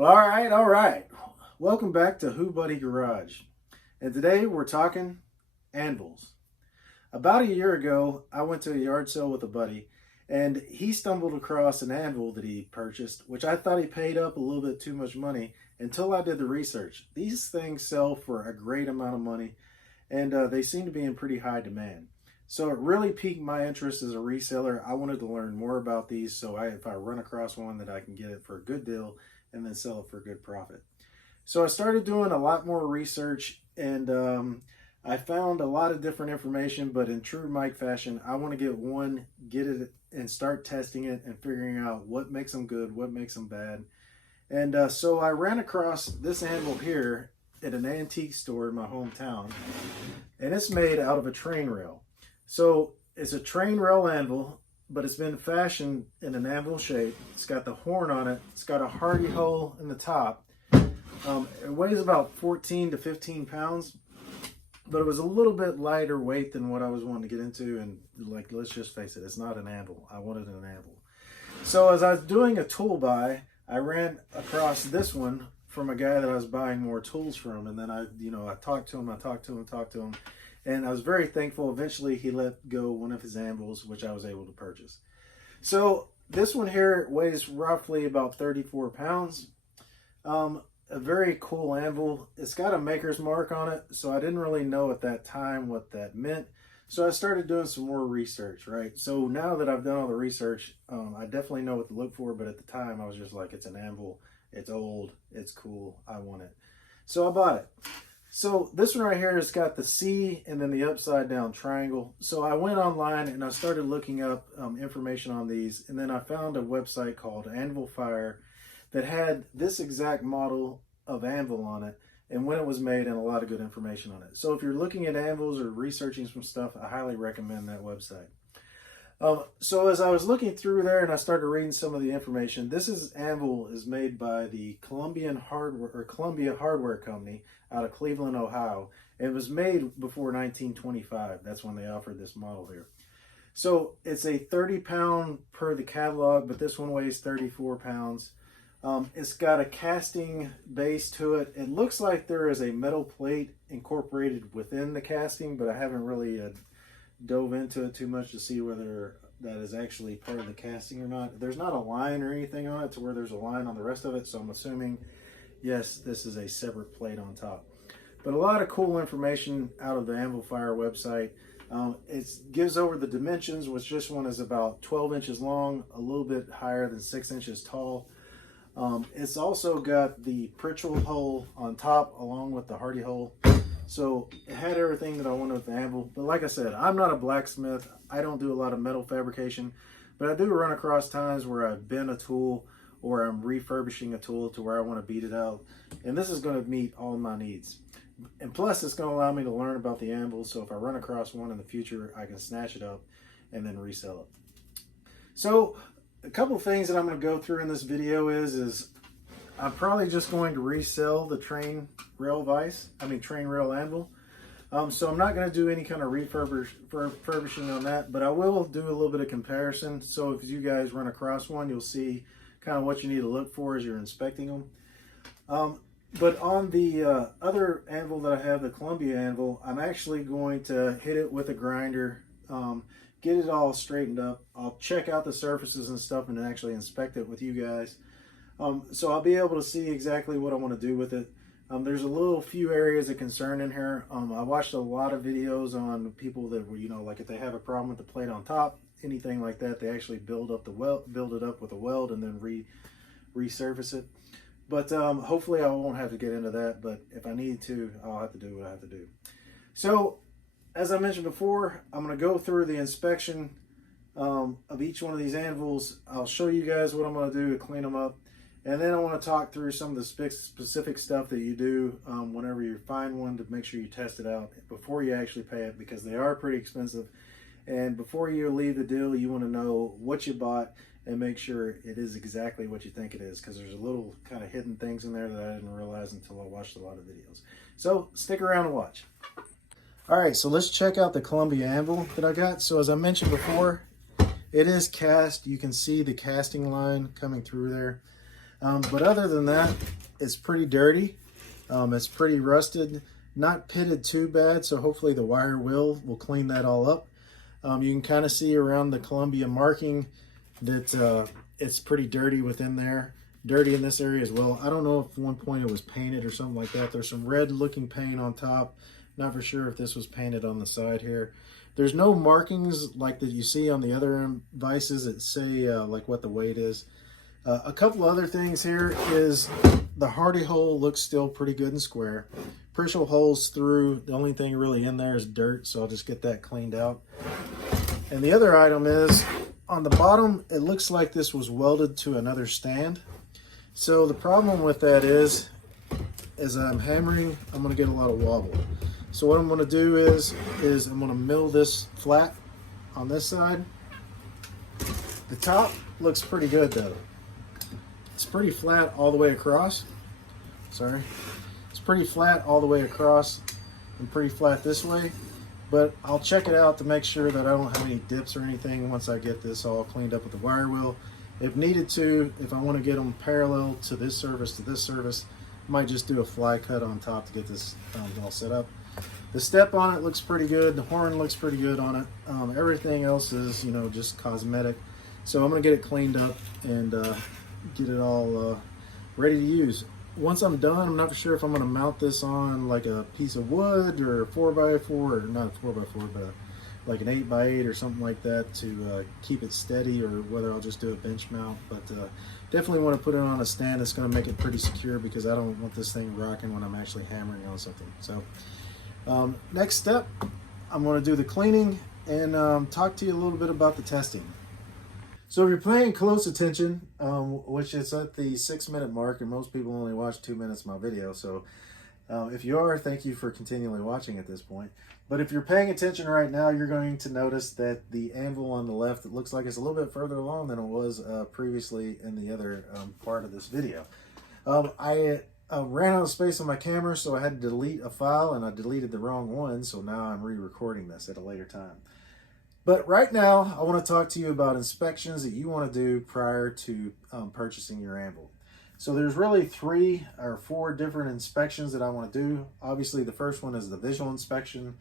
Well, all right. Welcome back to Who Buddy Garage. And today we're talking anvils. About a year ago, I went to a yard sale with a buddy, and he stumbled across an anvil that he purchased, which I thought he paid up a little bit too much money until I did the research. These things sell for a great amount of money, and they seem to be in pretty high demand. So it really piqued my interest as a reseller. I wanted to learn more about these, so if I run across one, that I can get it for a good deal and then sell it for a good profit. So I started doing a lot more research, and I found a lot of different information, but in true Mike fashion, I want to get it and start testing it and figuring out what makes them good, what makes them bad. And so I ran across this anvil here at an antique store in my hometown, and it's made out of a train rail. So it's a train rail anvil, but it's been fashioned in an anvil shape. It's got the horn on it. It's got a hardy hole in the top. It weighs about 14 to 15 pounds, but it was a little bit lighter weight than what I was wanting to get into. And like, let's just face it, it's not an anvil. I wanted an anvil. So as I was doing a tool buy, I ran across this one from a guy that I was buying more tools from. And then I talked to him. And I was very thankful. Eventually, he let go one of his anvils, which I was able to purchase. So this one here weighs roughly about 34 pounds. A very cool anvil. It's got a maker's mark on it, so I didn't really know at that time what that meant. So I started doing some more research, right? So now that I've done all the research, I definitely know what to look for, but at the time I was just like, it's an anvil, it's old, it's cool, I want it. So I bought it. So this one right here has got the C and then the upside down triangle. So I went online and I started looking up information on these, and then I found a website called Anvil Fire that had this exact model of anvil on it and when it was made, and a lot of good information on it. So if you're looking at anvils or researching some stuff, I highly recommend that website. So as I was looking through there and I started reading some of the information, this anvil is made by the Columbia Hardware Company out of Cleveland, Ohio. It was made before 1925. That's when they offered this model here. So it's a 30-pound per the catalog, but this one weighs 34 pounds. It's got a casting base to it. It looks like there is a metal plate incorporated within the casting, but I haven't really dove into it too much to see whether that is actually part of the casting or not. There's not a line or anything on it to where there's a line on the rest of it, so I'm assuming, yes, this is a separate plate on top. But a lot of cool information out of the Anvil Fire website. It gives over the dimensions, which this one is about 12 inches long, a little bit higher than 6 inches tall. It's also got the Pritchell hole on top along with the hardy hole. So it had everything that I wanted with the anvil. But like I said, I'm not a blacksmith. I don't do a lot of metal fabrication, but I do run across times where I've bent a tool or I'm refurbishing a tool to where I want to beat it out. And this is going to meet all my needs. And plus it's going to allow me to learn about the anvil. So if I run across one in the future, I can snatch it up and then resell it. So a couple of things that I'm going to go through in this video is I'm probably just going to resell the train rail anvil. So I'm not going to do any kind of refurbishing on that, but I will do a little bit of comparison. So if you guys run across one, you'll see kind of what you need to look for as you're inspecting them. But on the other anvil that I have, the Columbia anvil, I'm actually going to hit it with a grinder, get it all straightened up. I'll check out the surfaces and stuff and actually inspect it with you guys. So I'll be able to see exactly what I want to do with it. There's a few areas of concern in here. I watched a lot of videos on people that were, like if they have a problem with the plate on top, anything like that, they actually build it up with a weld and then resurface it. But hopefully I won't have to get into that, but if I need to, I'll have to do what I have to do. So as I mentioned before, I'm going to go through the inspection of each one of these anvils. I'll show you guys what I'm going to do to clean them up. And then I want to talk through some of the specific stuff that you do whenever you find one, to make sure you test it out before you actually pay it, because they are pretty expensive. And before you leave the deal, you want to know what you bought and make sure it is exactly what you think it is, because there's a little kind of hidden things in there that I didn't realize until I watched a lot of videos. So stick around and watch. All right, so let's check out the Columbia anvil that I got. So as I mentioned before, it is cast. You can see the casting line coming through there. But other than that, it's pretty dirty. It's pretty rusted, not pitted too bad, so hopefully the wire will clean that all up. You can kind of see around the Columbia marking that it's pretty dirty within there. Dirty in this area as well. I don't know if at one point it was painted or something like that. There's some red looking paint on top. Not for sure if this was painted on the side here. There's no markings like that you see on the other vices that say like what the weight is. A couple other things here is the hardy hole looks still pretty good and square. Crucial holes through. The only thing really in there is dirt, so I'll just get that cleaned out. And the other item is on the bottom, it looks like this was welded to another stand. So the problem with that is, as I'm hammering, I'm going to get a lot of wobble. So what I'm going to do is I'm going to mill this flat on this side. The top looks pretty good though. It's pretty flat all the way across. Sorry. It's pretty flat all the way across and pretty flat this way. But I'll check it out to make sure that I don't have any dips or anything once I get this all cleaned up with the wire wheel. If needed to, if I want to get them parallel to this surface, I might just do a fly cut on top to get this all set up. The step on it looks pretty good. The horn looks pretty good on it. Everything else is, you know, just cosmetic. So I'm going to get it cleaned up and get it all ready to use. Once I'm done, I'm not for sure if I'm going to mount this on like a piece of wood or a 4x4, or not a 4x4, but like an 8x8 or something like that to keep it steady, or whether I'll just do a bench mount. But definitely want to put it on a stand that's going to make it pretty secure, because I don't want this thing rocking when I'm actually hammering on something. So next step, I'm going to do the cleaning and talk to you a little bit about the testing. So if you're paying close attention, which is at the 6-minute mark, and most people only watch 2 minutes of my video, so if you are, thank you for continually watching at this point. But if you're paying attention right now, you're going to notice that the anvil on the left, it looks like it's a little bit further along than it was previously in the other part of this video. I ran out of space on my camera, so I had to delete a file, and I deleted the wrong one, so now I'm re-recording this at a later time. But right now, I want to talk to you about inspections that you want to do prior to purchasing your anvil. So there's really 3 or 4 different inspections that I want to do. Obviously, the first one is the visual inspection.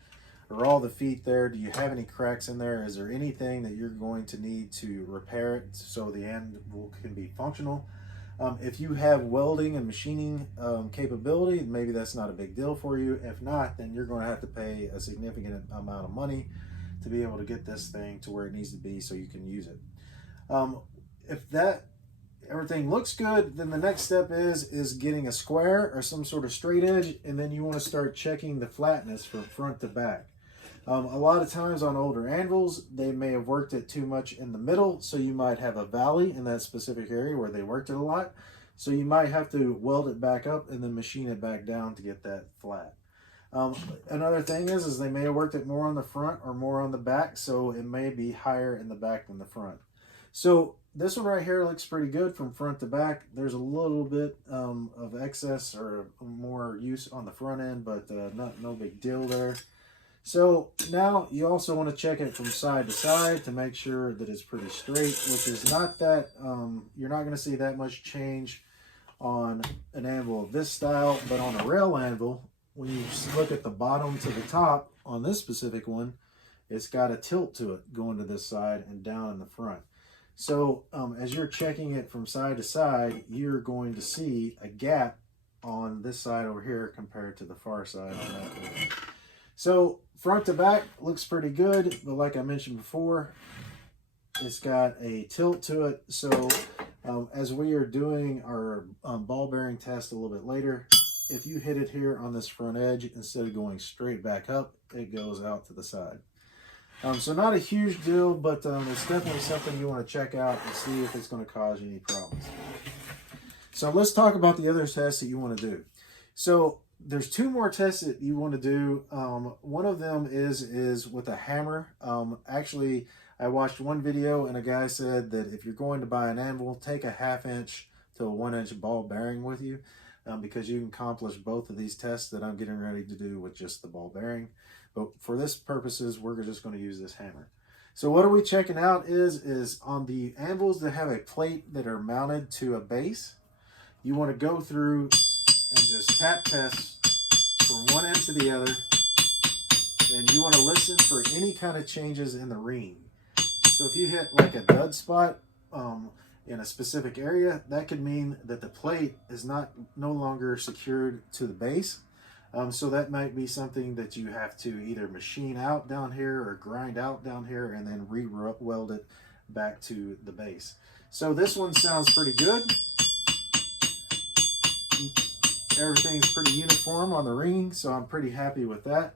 Are all the feet there? Do you have any cracks in there? Is there anything that you're going to need to repair it so the anvil can be functional? If you have welding and machining capability, maybe that's not a big deal for you. If not, then you're going to have to pay a significant amount of money to be able to get this thing to where it needs to be so you can use it. If everything looks good, then the next step is getting a square or some sort of straight edge, and then you want to start checking the flatness from front to back. A lot of times on older anvils, they may have worked it too much in the middle, so you might have a valley in that specific area where they worked it a lot. So you might have to weld it back up and then machine it back down to get that flat. Another thing is they may have worked it more on the front or more on the back, so it may be higher in the back than the front. So this one right here looks pretty good from front to back. There's a little bit of excess or more use on the front end, but no big deal there. So now you also want to check it from side to side to make sure that it's pretty straight, which is not that, you're not going to see that much change on an anvil of this style, but on a rail anvil, when you look at the bottom to the top on this specific one, it's got a tilt to it going to this side and down in the front. So as you're checking it from side to side, you're going to see a gap on this side over here compared to the far side on that one. So front to back looks pretty good, but like I mentioned before, it's got a tilt to it. So as we are doing our ball bearing test a little bit later, if you hit it here on this front edge, instead of going straight back up, it goes out to the side. So not a huge deal, but it's definitely something you want to check out and see if it's going to cause you any problems. So let's talk about the other tests that you want to do. So there's 2 more tests that you want to do. One of them is with a hammer. Actually, I watched one video and a guy said that if you're going to buy an anvil, take a 1/2 inch to a 1 inch ball bearing with you, because you can accomplish both of these tests that I'm getting ready to do with just the ball bearing. But for this purposes, we're just going to use this hammer. So what are we checking out is on the anvils that have a plate that are mounted to a base. you want to go through and just tap test from one end to the other, and you want to listen for any kind of changes in the ring. So if you hit like a dud spot in a specific area, that could mean that the plate is no longer secured to the base. So that might be something that you have to either machine out down here or grind out down here and then re-weld it back to the base. So this one sounds pretty good. Everything's pretty uniform on the ring, so I'm pretty happy with that.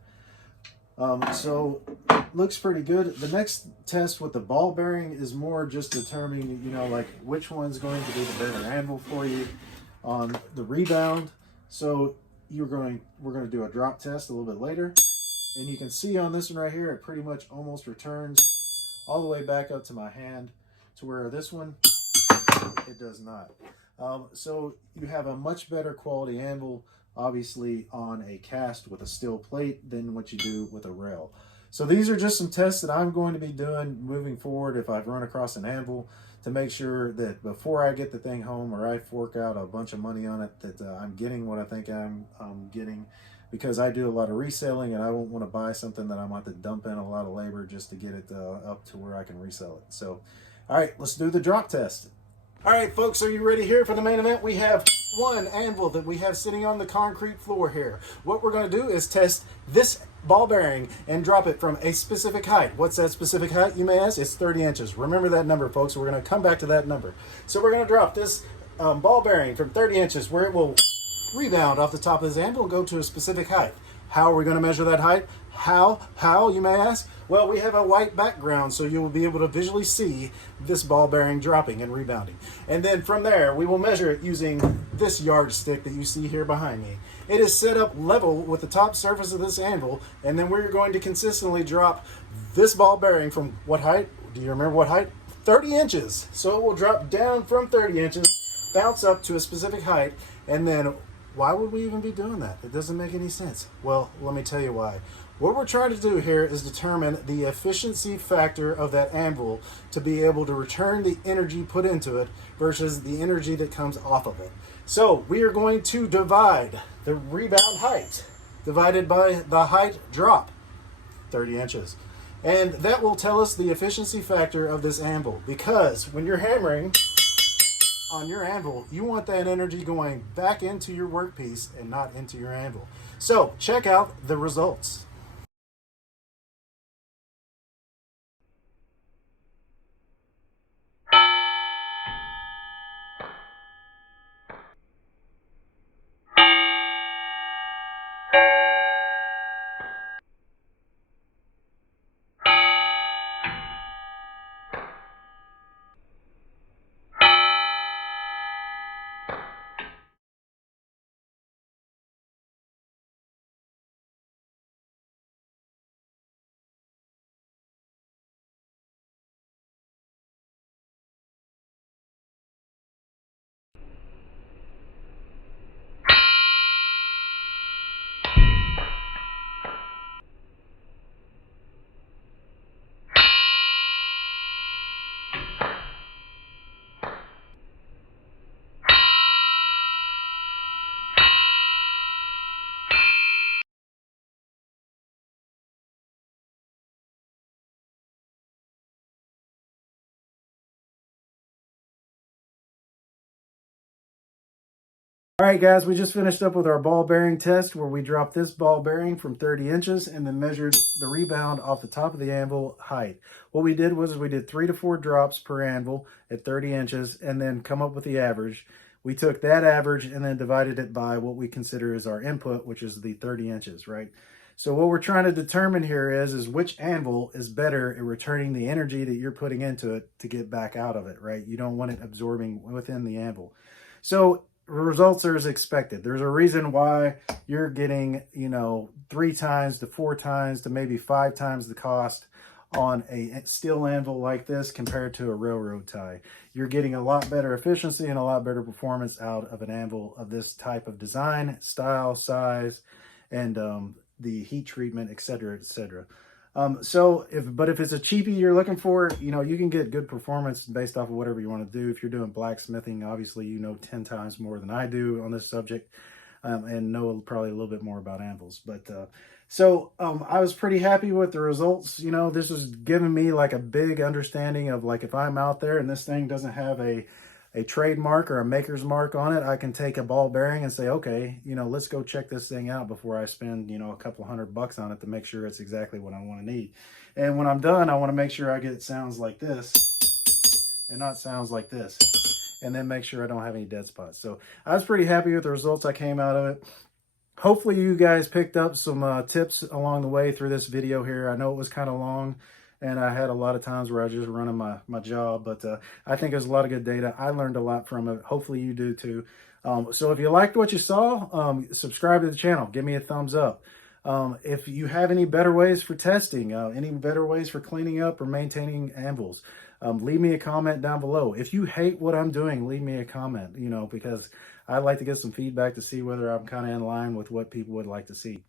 So it looks pretty good. The next test with the ball bearing is more just determining, you know, like which one's going to be the better anvil for you on the rebound. So we're going to do a drop test a little bit later, and you can see on this one right here, it pretty much almost returns all the way back up to my hand, to where this one, it does not. So you have a much better quality anvil, obviously, on a cast with a steel plate than what you do with a rail. So these are just some tests that I'm going to be doing moving forward if I've run across an anvil, to make sure that before I get the thing home or I fork out a bunch of money on it, that I'm getting what I think I'm getting, because I do a lot of reselling and I won't want to buy something that I'm going to have to dump in a lot of labor just to get it up to where I can resell it. So, all right, let's do the drop test. All right, folks, are you ready here for the main event? We have one anvil that we have sitting on the concrete floor here. What we're going to do is test this ball bearing and drop it from a specific height. What's that specific height, you may ask? It's 30 inches. Remember that number, folks. We're going to come back to that number. So we're going to drop this ball bearing from 30 inches, where it will rebound off the top of this anvil and go to a specific height. How are we going to measure that height? How, you may ask? Well, we have a white background, so you will be able to visually see this ball bearing dropping and rebounding. And then from there, we will measure it using this yardstick that you see here behind me. It is set up level with the top surface of this anvil, and then we're going to consistently drop this ball bearing from what height? Do you remember what height? 30 inches. So it will drop down from 30 inches, bounce up to a specific height, and then why would we even be doing that? It doesn't make any sense. Well, let me tell you why. What we're trying to do here is determine the efficiency factor of that anvil to be able to return the energy put into it versus the energy that comes off of it. So we are going to divide the rebound height divided by the height drop, 30 inches. And that will tell us the efficiency factor of this anvil, because when you're hammering on your anvil, you want that energy going back into your workpiece and not into your anvil. So check out the results. All right, guys, we just finished up with our ball bearing test, where we dropped this ball bearing from 30 inches and then measured the rebound off the top of the anvil height. What we did was we did 3 to 4 drops per anvil at 30 inches and then come up with the average. We took that average and then divided it by what we consider as our input, which is the 30 inches, right? So what we're trying to determine here is which anvil is better at returning the energy that you're putting into it to get back out of it, right? You don't want it absorbing within the anvil. So results are as expected. There's a reason why you're getting, 3 times to 4 times to maybe 5 times the cost on a steel anvil like this compared to a railroad tie. You're getting a lot better efficiency and a lot better performance out of an anvil of this type of design, style, size, and the heat treatment, etc., etc. But if it's a cheapie you're looking for, you can get good performance based off of whatever you want to do. If you're doing blacksmithing, obviously, 10 times more than I do on this subject, and know probably a little bit more about anvils. I was pretty happy with the results. This was giving me like a big understanding of like, if I'm out there and this thing doesn't have a trademark or a maker's mark on it, I can take a ball bearing and say, okay, let's go check this thing out before I spend, a couple $100 on it to make sure it's exactly what I want to need. And when I'm done, I want to make sure I get sounds like this and not sounds like this, and then make sure I don't have any dead spots. So I was pretty happy with the results I came out of it. Hopefully you guys picked up some tips along the way through this video here. I know it was kind of long, and I had a lot of times where I was just running my job, but I think there's a lot of good data. I learned a lot from it. Hopefully you do too. So if you liked what you saw, subscribe to the channel. Give me a thumbs up. If you have any better ways for testing, any better ways for cleaning up or maintaining anvils, leave me a comment down below. If you hate what I'm doing, leave me a comment, because I'd like to get some feedback to see whether I'm kind of in line with what people would like to see.